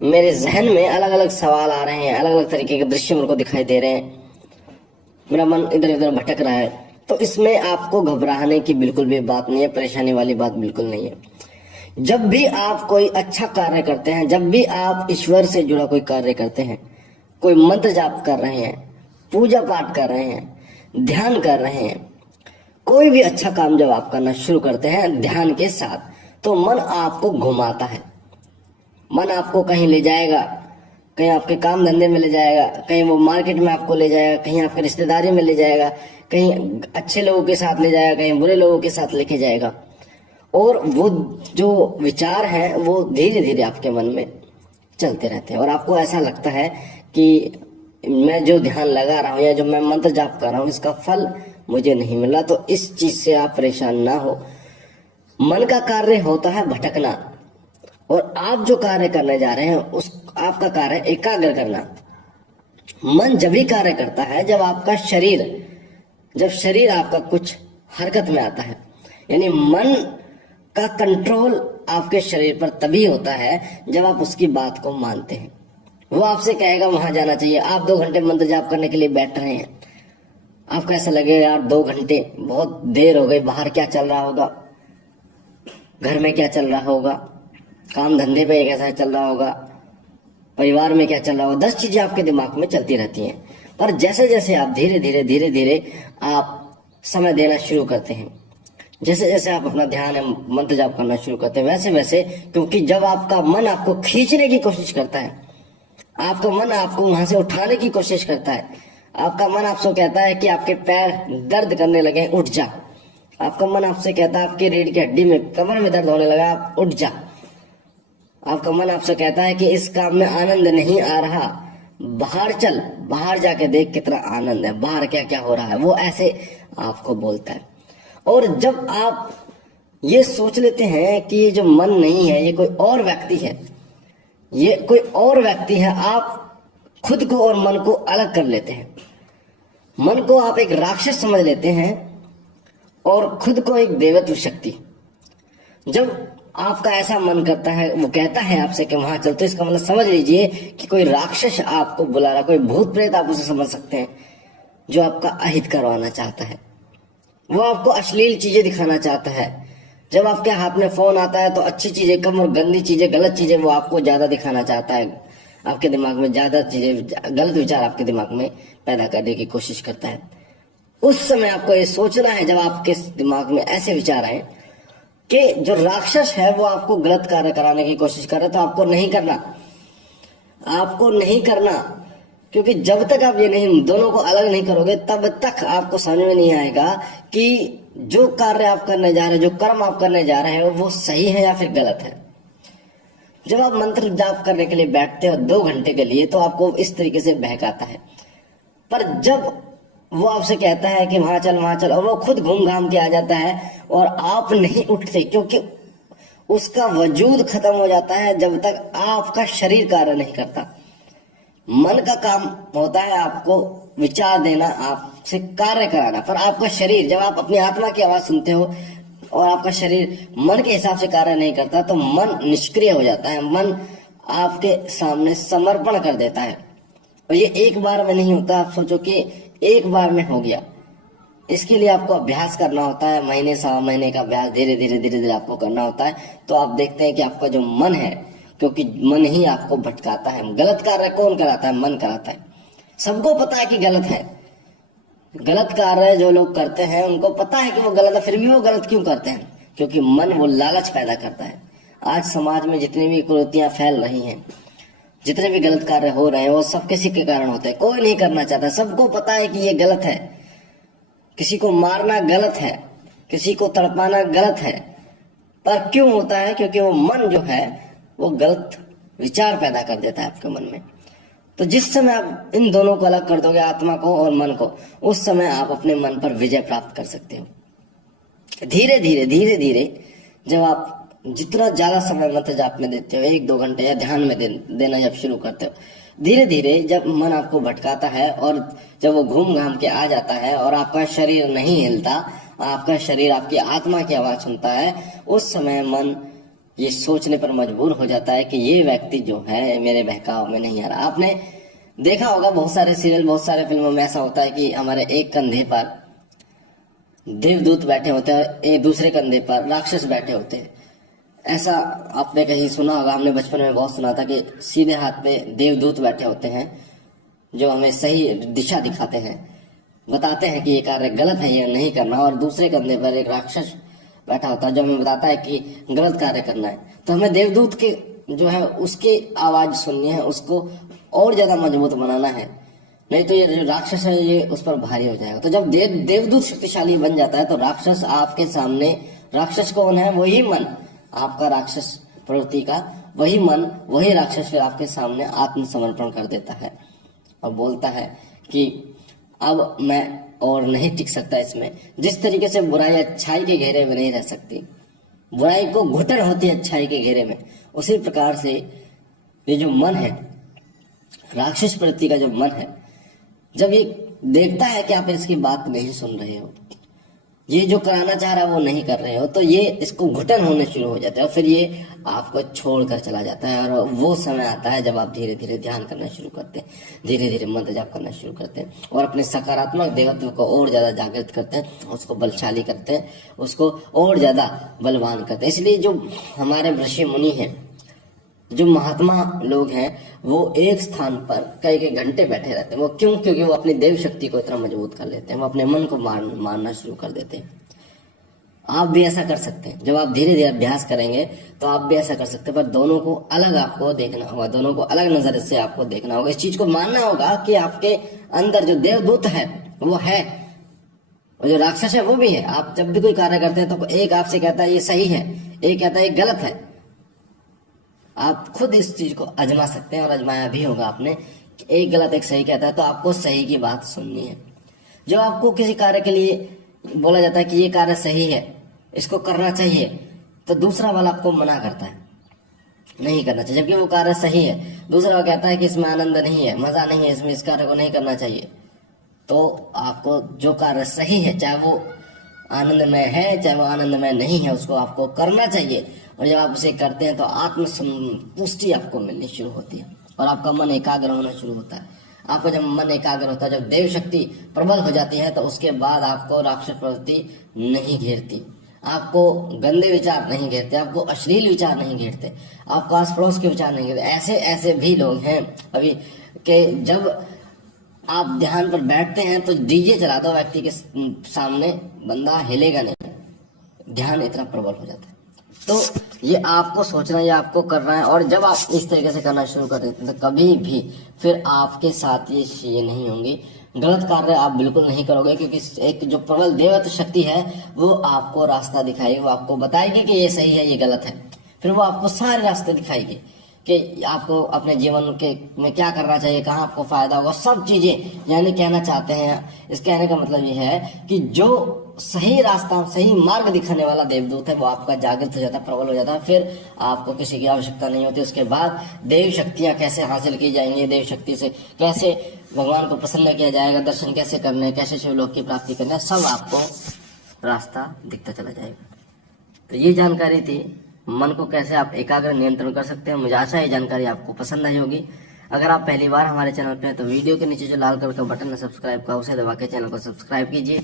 मेरे जहन में अलग अलग सवाल आ रहे हैं, अलग अलग तरीके के दृश्य मेरे को दिखाई दे रहे हैं, मेरा मन इधर उधर भटक रहा है। तो इसमें आपको घबराने की बिल्कुल भी बात नहीं है, परेशानी वाली बात बिल्कुल नहीं है। जब भी आप कोई अच्छा कार्य करते हैं, जब भी आप ईश्वर से जुड़ा कोई कार्य करते हैं, कोई मंत्र जाप कर रहे हैं, पूजा पाठ कर रहे हैं, ध्यान कर रहे हैं, कोई भी अच्छा काम जब आप करना शुरू करते हैं ध्यान के साथ, तो मन आपको घुमाता है। मन आपको कहीं ले जाएगा, कहीं आपके काम धंधे में ले जाएगा, कहीं वो मार्केट में आपको ले जाएगा, कहीं आपके रिश्तेदारी में ले जाएगा, कहीं अच्छे लोगों के साथ ले जाएगा, कहीं बुरे लोगों के साथ लेके जाएगा। और वो जो विचार हैं वो धीरे धीरे आपके मन में चलते रहते हैं और आपको ऐसा लगता है कि मैं जो ध्यान लगा रहा हूँ या जो मैं मंत्र जाप कर रहा हूँ इसका फल मुझे नहीं मिला। तो इस चीज से आप परेशान ना हो। मन का कार्य होता है भटकना, और आप जो कार्य करने जा रहे हैं उस आपका कार्य एकाग्र करना। मन जब भी कार्य करता है जब शरीर आपका कुछ हरकत में आता है, यानी मन का कंट्रोल आपके शरीर पर तभी होता है जब आप उसकी बात को मानते हैं। वो आपसे कहेगा वहां जाना चाहिए, आप 2 घंटे मंत्र जाप करने के लिए बैठ रहे हैं, आपको ऐसा लगेगा यार 2 घंटे बहुत देर हो गई, बाहर क्या चल रहा होगा, घर में क्या चल रहा होगा, काम धंधे पे कैसा चल रहा होगा, परिवार में क्या चल रहा होगा, 10 चीजें आपके दिमाग में चलती रहती हैं। पर जैसे जैसे आप धीरे धीरे आप समय देना शुरू करते हैं, जैसे जैसे आप अपना ध्यान मंत्र जाप करना शुरू करते हैं, वैसे वैसे, क्योंकि जब आपका मन आपको खींचने की कोशिश करता है, आपका मन आपको वहां से उठाने की कोशिश करता है, आपका मन आपसे कहता है कि आपके पैर दर्द करने लगे, उठ जा, आपका मन आपसे कहता है आपकी रीढ़ की हड्डी में कमर में दर्द होने लगा, आप उठ जा, आपका मन आपसे कहता है कि इस काम में आनंद नहीं आ रहा, बाहर चल, बाहर जाके देख कितना आनंद है, बाहर क्या क्या हो रहा है, वो ऐसे आपको बोलता है। और जब आप ये सोच लेते हैं कि ये जो मन नहीं है, ये कोई और व्यक्ति है, ये कोई और व्यक्ति है, आप खुद को और मन को अलग कर लेते हैं। मन को आप एक राक्षस समझ लेते हैं और खुद को एक देवत्व शक्ति। जब आपका ऐसा मन करता है, वो कहता है आपसे कि वहां चल, तो इसका मतलब समझ लीजिए कि कोई राक्षस आपको बुला रहा, कोई भूत प्रेत आप उसे समझ सकते हैं, जो आपका अहित करवाना चाहता है, वो आपको अश्लील चीजें दिखाना चाहता है। जब आपके हाथ में फोन आता है तो अच्छी चीजें कम और गंदी चीजें, गलत चीजें वो आपको ज्यादा दिखाना चाहता है, आपके दिमाग में ज्यादा चीजें, गलत विचार आपके दिमाग में पैदा करने की कोशिश करता है। उस समय आपको ये सोचना है, जब आपके दिमाग में ऐसे विचार आए कि जो राक्षस है वो आपको गलत कार्य कराने की कोशिश कर रहा है, तो आपको नहीं करना, आपको नहीं करना, क्योंकि जब तक आप ये नहीं, दोनों को अलग नहीं करोगे, तब तक आपको समझ में नहीं आएगा कि जो कार्य आप करने जा रहे हैं, जो कर्म आप करने जा रहे हैं, वो सही है या फिर गलत है। जब आप मंत्र जाप करने के लिए बैठते हो 2 घंटे के लिए, तो आपको इस तरीके से बहकाता है। पर जब वो आपसे कहता है कि वहां चल, और वो खुद घूम घाम के आ जाता है और आप नहीं उठते, क्योंकि उसका वजूद खत्म हो जाता है जब तक आपका शरीर कार्य नहीं करता। मन का काम होता है आपको विचार देना, आपसे कार्य कराना, पर आपका शरीर, जब आप अपनी आत्मा की आवाज सुनते हो और आपका शरीर मन के हिसाब से कार्य नहीं करता, तो मन निष्क्रिय हो जाता है, मन आपके सामने समर्पण कर देता है। और ये एक बार में नहीं होता, आप सोचो कि एक बार में हो गया। इसके लिए आपको अभ्यास करना होता है, महीने 6 महीने का अभ्यास धीरे धीरे आपको करना होता है। तो आप देखते हैं कि आपका जो मन है, क्योंकि मन ही आपको भटकाता है, गलत कार्य कौन कराता है? मन कराता है। सबको पता है कि गलत है, गलत कार्य जो लोग करते हैं उनको पता है कि वो गलत है, फिर भी वो गलत क्यों करते हैं? क्योंकि मन वो लालच पैदा करता है। आज समाज में जितनी भी कुरीतियां फैल रही हैं, जितने भी गलत कार्य हो रहे हैं, वो सब किसी के कारण होते हैं। कोई नहीं करना चाहता, सबको पता है कि ये गलत है, किसी को मारना गलत है, किसी को तड़पाना गलत है, पर क्यों होता है? क्योंकि वो मन जो है वो गलत विचार पैदा कर देता है आपके मन में। तो जिस समय आप इन दोनों को अलग कर दोगे, आत्मा को और मन को, उस समय आप अपने मन पर विजय प्राप्त कर सकते हो। धीरे धीरे जब आप जितना ज्यादा समय मंत्र जाप में देते हो, 1-2 घंटे या ध्यान में देना जब शुरू करते हो, धीरे धीरे जब मन आपको भटकाता है और जब वो घूम घाम के आ जाता है और आपका शरीर नहीं हिलता, आपका शरीर आपकी आत्मा की आवाज सुनता है, उस समय मन ये सोचने पर मजबूर हो जाता है कि ये व्यक्ति जो है मेरे बहकाव में नहीं आ रहा। आपने देखा होगा बहुत सारे सीरियल, बहुत सारे फिल्मों में ऐसा होता है कि हमारे एक कंधे पर देवदूत बैठे होते हैं और एक दूसरे कंधे पर राक्षस बैठे होते हैं। ऐसा आपने कहीं सुना होगा, हमने बचपन में बहुत सुना था कि सीधे हाथ पे देवदूत बैठे होते हैं जो हमें सही दिशा दिखाते हैं, बताते हैं कि ये कार्य गलत है, ये नहीं करना, और दूसरे कंधे पर एक राक्षस बैठा होता है जो हमें बताता है कि गलत कार्य करना है। तो हमें देवदूत के जो है उसकी आवाज सुननी है, उसको और ज्यादा मजबूत बनाना है, नहीं तो ये जो राक्षस है ये उस पर भारी हो जाएगा। तो जब देवदूत शक्तिशाली बन जाता है तो राक्षस आपके सामने, राक्षस कौन है? वही मन, आपका राक्षस प्रवृत्ति का वही मन, वही राक्षस फिर आपके सामने आत्मसमर्पण कर देता है और बोलता है कि अब मैं और नहीं टिक सकता इसमें। जिस तरीके से बुराई अच्छाई के घेरे में नहीं रह सकती, बुराई को घुटन होती है अच्छाई के घेरे में, उसी प्रकार से ये जो मन है, राक्षस प्रवृत्ति का जो मन है, जब ये देखता है कि आप इसकी बात नहीं सुन रहे हो, ये जो कराना चाह रहा है वो नहीं कर रहे हो, तो ये इसको घुटन होने शुरू हो जाता है और फिर ये आपको छोड़कर चला जाता है। और वो समय आता है जब आप धीरे धीरे ध्यान करना शुरू करते हैं, धीरे धीरे मंत्र जाप करना शुरू करते हैं और अपने सकारात्मक देवत्व को और ज्यादा जागृत करते हैं, उसको बलशाली करते हैं, उसको और ज्यादा बलवान करते हैं। इसलिए जो हमारे ऋषि मुनि हैं, जो महात्मा लोग हैं, वो एक स्थान पर कई कई घंटे बैठे रहते हैं। वो क्यों? क्योंकि वो अपनी देव शक्ति को इतना मजबूत कर लेते हैं, वो अपने मन को मारना शुरू कर देते हैं। आप भी ऐसा कर सकते हैं। जब आप धीरे धीरे अभ्यास करेंगे तो आप भी ऐसा कर सकते हैं, पर दोनों को अलग आपको देखना होगा, दोनों को अलग नजर से आपको देखना होगा। इस चीज को मानना होगा कि आपके अंदर जो देवदूत है वो है, और जो राक्षस है वो भी है। आप जब भी कोई कार्य करते हैं तो एक आपसे कहता है ये सही है, एक कहता है ये गलत है। आप खुद इस चीज को आजमा सकते हैं और आजमाया भी होगा आपने कि एक गलत एक सही कहता है तो आपको सही की बात सुननी है। जो आपको किसी कार्य के लिए बोला जाता है कि ये कार्य सही है, इसको करना चाहिए, तो दूसरा वाला आपको मना करता है, नहीं करना चाहिए, जबकि वो कार्य सही है। दूसरा वाला कहता है कि इसमें आनंद नहीं है, मजा नहीं है इसमें, इस कार्य को नहीं करना चाहिए। तो आपको जो कार्य सही है, चाहे वो आनंदमय है चाहे वो आनंदमय नहीं है, उसको आपको करना चाहिए। और जब आप उसे करते हैं तो आत्म संतुष्टि आपको मिलनी शुरू होती है और आपका मन एकाग्र होना शुरू होता है। आपका जब मन एकाग्र होता है, जब देव शक्ति प्रबल हो जाती है, तो उसके बाद आपको राक्षस प्रवृत्ति नहीं घेरती, आपको गंदे विचार नहीं घेरते, आपको अश्लील विचार नहीं घेरते, आपको आस पड़ोस के विचार नहीं घेरते। ऐसे ऐसे भी लोग हैं अभी के जब आप ध्यान पर बैठते हैं तो डीजे चला दो व्यक्ति के सामने, बंदा हिलेगा नहीं, ध्यान इतना प्रबल हो जाता है। तो ये आपको सोचना, ये आपको करना है। और जब आप इस तरीके से करना शुरू कर देते हैं तो कभी भी फिर आपके साथ ये चीजें नहीं होंगी, गलत कार्य आप बिल्कुल नहीं करोगे, क्योंकि एक जो प्रबल देवत्व शक्ति है वो आपको रास्ता दिखाएगी, वो आपको बताएगी कि ये सही है ये गलत है, फिर वो आपको सारे रास्ते दिखाएगी कि आपको अपने जीवन के में क्या करना चाहिए, कहाँ आपको फायदा होगा, सब चीजें। यानी कहना चाहते हैं, इस कहने का मतलब ये है कि जो सही रास्ता, सही मार्ग दिखाने वाला देवदूत है वो आपका जागृत हो जाता है, प्रबल हो जाता है, फिर आपको किसी की आवश्यकता नहीं होती। उसके बाद देव शक्तियां कैसे हासिल की जाएंगी, देव शक्ति से कैसे भगवान को प्रसन्न किया जाएगा, दर्शन कैसे करने, कैसे शिवलोक की प्राप्ति करना, सब आपको रास्ता दिखता चला जाएगा। तो ये जानकारी थी मन को कैसे आप एकाग्र नियंत्रण कर सकते हैं। मुझे आशा है ये जानकारी आपको पसंद आई होगी। अगर आप पहली बार हमारे चैनल पे हैं तो वीडियो के नीचे जो लाल कलर का बटन है सब्सक्राइब का, उसे दबा के चैनल को सब्सक्राइब कीजिए।